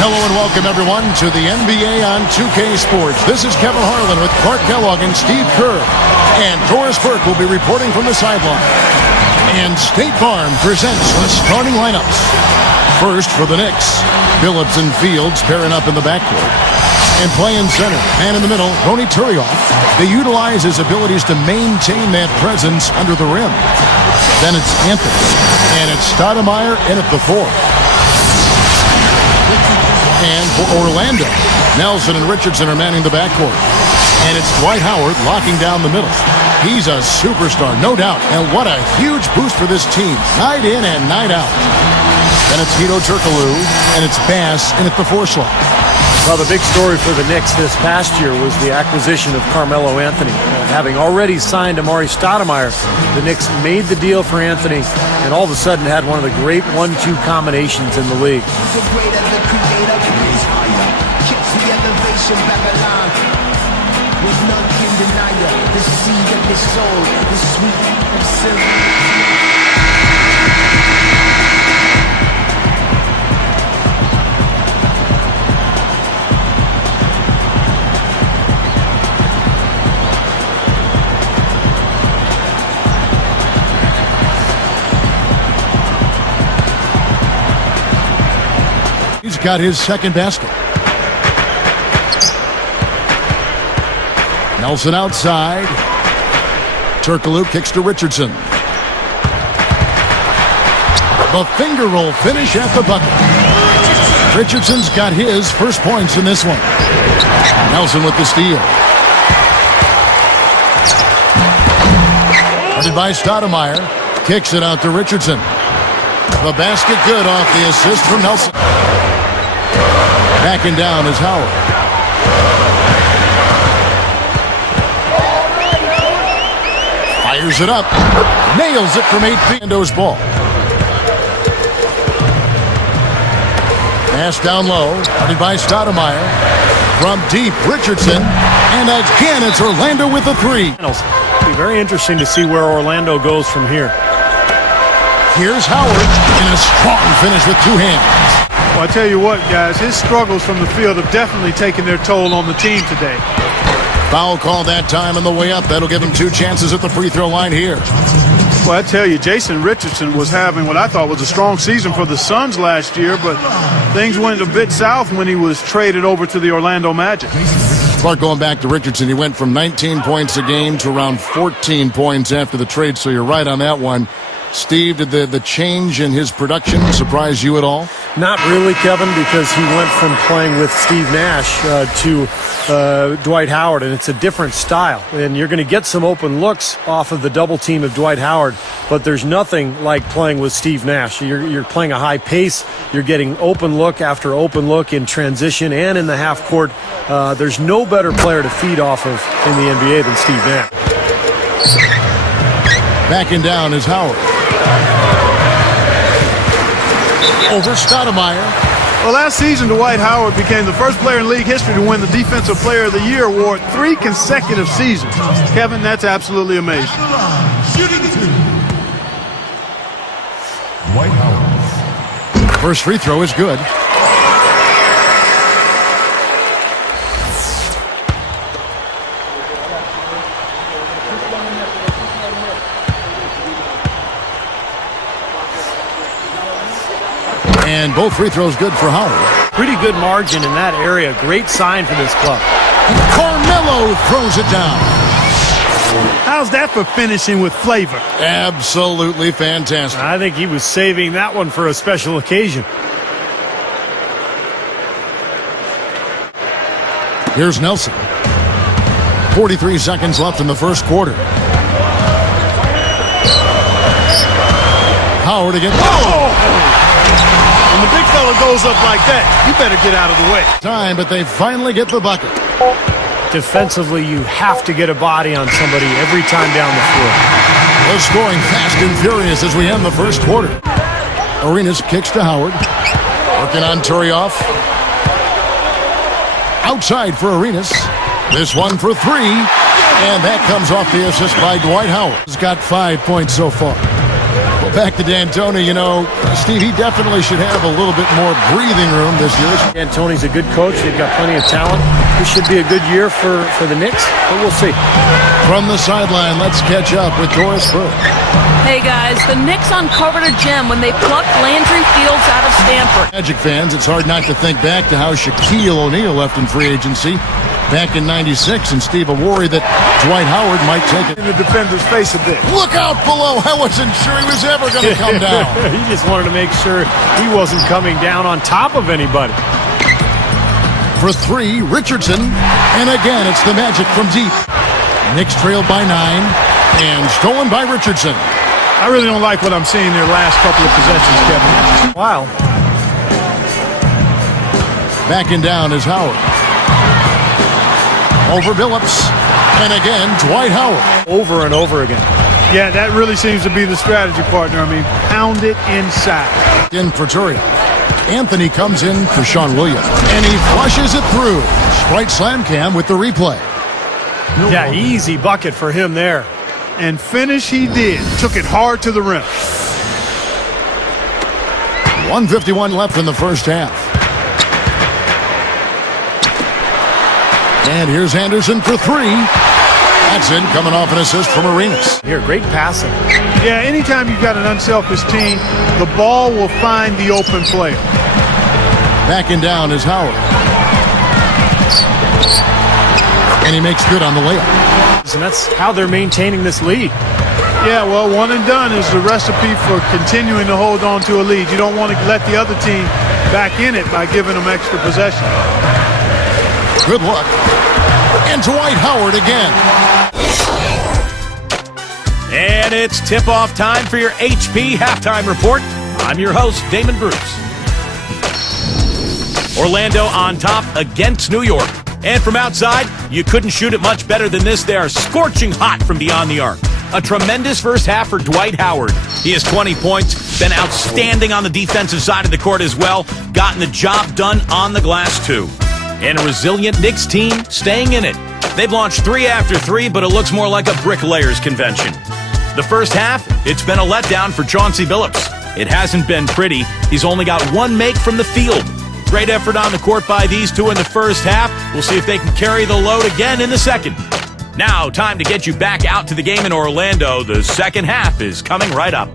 Hello and welcome everyone to the NBA on 2K Sports. This is Kevin Harlan with Clark Kellogg and Steve Kerr. And Doris Burke will be reporting from the sideline. And State Farm presents the starting lineups. First for the Knicks, Billups and Fields pairing up in the backcourt. And playing center, man in the middle, Ronny Turioff. They utilize his abilities to maintain that presence under the rim. Then it's Anthony. And it's Stoudemire in at the 4. And for Orlando, Nelson and Richardson are manning the backcourt. And it's Dwight Howard locking down the middle. He's a superstar, no doubt. And what a huge boost for this team, night in and night out. Then it's Hedo Turkoglu, and it's Bass in at the 4 slot. Well, the big story for the Knicks this past year was the acquisition of Carmelo Anthony. Having already signed Amari Stoudemire, the Knicks made the deal for Anthony and all of a sudden had one of the great 1-2 combinations in the league. He's got his second basket. Nelson outside. Turkoglu kicks to Richardson. The finger roll finish at the bucket. Richardson's got his first points in this one. Nelson with the steal. Guarded by Stoudemire. Kicks it out to Richardson. The basket good off the assist from Nelson. Backing down is Howard. Fires it up. Nails it from 8 feet. Orlando's ball. Pass down low. Guarded by Stoudemire. From deep, Richardson. And again, it's Orlando with the 3. It'll be very interesting to see where Orlando goes from here. Here's Howard in a strong finish with 2 hands. Well, I tell you what, guys, his struggles from the field have definitely taken their toll on the team today. Foul call that time on the way up. That'll give him 2 chances at the free throw line here. Well, I tell you, Jason Richardson was having what I thought was a strong season for the Suns last year, but things went a bit south when he was traded over to the Orlando Magic. Clark, going back to Richardson, he went from 19 points a game to around 14 points after the trade, so you're right on that one. Steve, did the change in his production surprise you at all? Not really, Kevin, because he went from playing with Steve Nash to Dwight Howard, and it's a different style. And you're going to get some open looks off of the double team of Dwight Howard, but there's nothing like playing with Steve Nash. You're playing a high pace. You're getting open look after open look in transition and in the half court. There's no better player to feed off of in the NBA than Steve Nash. Backing down is Howard. Over Stoudemire. Well, last season, Dwight Howard became the first player in league history to win the Defensive Player of the Year award 3 consecutive seasons. Kevin, that's absolutely amazing. Dwight Howard. First free throw is good. And both free throws good for Howard. Pretty good margin in that area. Great sign for this club. Carmelo throws it down. How's that for finishing with flavor? Absolutely fantastic. I think he was saving that one for a special occasion. Here's Nelson. 43 seconds left in the first quarter. Howard again. Oh! When the big fella goes up like that, you better get out of the way. Time, but they finally get the bucket. Defensively, you have to get a body on somebody every time down the floor. They're scoring fast and furious as we end the first quarter. Arenas kicks to Howard. Working on Turioff. Outside for Arenas. This one for 3. And that comes off the assist by Dwight Howard. He's got 5 points so far. Well, back to D'Antoni, Steve, he definitely should have a little bit more breathing room this year. D'Antoni's a good coach. They've got plenty of talent. This should be a good year for the Knicks, but we'll see. From the sideline, let's catch up with Doris Burke. Hey guys, the Knicks uncovered a gem when they plucked Landry Fields out of Stanford. Magic fans, it's hard not to think back to how Shaquille O'Neal left in free agency back in '96, and Steve, a worry that Dwight Howard might take it In the defender's face a bit. Look out below. I wasn't sure he was ever going to come down. He just wanted to make sure he wasn't coming down on top of anybody. For three, Richardson. And again, it's the Magic from deep. Knicks trailed by 9 and stolen by Richardson. I really don't like what I'm seeing their last couple of possessions, Kevin. Wow. Backing down is Howard. Over Billups. And again, Dwight Howard. Over and over again. Yeah, that really seems to be the strategy, partner. I mean, pound it inside. In for Turia. Anthony comes in for Sean Williams. And he flushes it through. Sprite Slam Cam with the replay. Yeah, easy bucket for him there. And finish he did. Took it hard to the rim. 1:51 left in the first half. And here's Anderson for 3. That's in, coming off an assist from Arenas. Here, great passing. Yeah, anytime you've got an unselfish team, the ball will find the open player. Backing down is Howard. And he makes good on the layup. And that's how they're maintaining this lead. Yeah, well, one and done is the recipe for continuing to hold on to a lead. You don't want to let the other team back in it by giving them extra possession. Good luck. And Dwight Howard again. And it's tip-off time for your HP Halftime Report. I'm your host, Damon Bruce. Orlando on top against New York. And from outside, you couldn't shoot it much better than this. They are scorching hot from beyond the arc. A tremendous first half for Dwight Howard. He has 20 points, been outstanding on the defensive side of the court as well, gotten the job done on the glass too. And a resilient Knicks team staying in it. They've launched 3 after 3, but it looks more like a bricklayers convention. The first half, it's been a letdown for Chauncey Billups. It hasn't been pretty. He's only got 1 make from the field. Great effort on the court by these two in the first half. We'll see if they can carry the load again in the second. Now, time to get you back out to the game in Orlando. The second half is coming right up.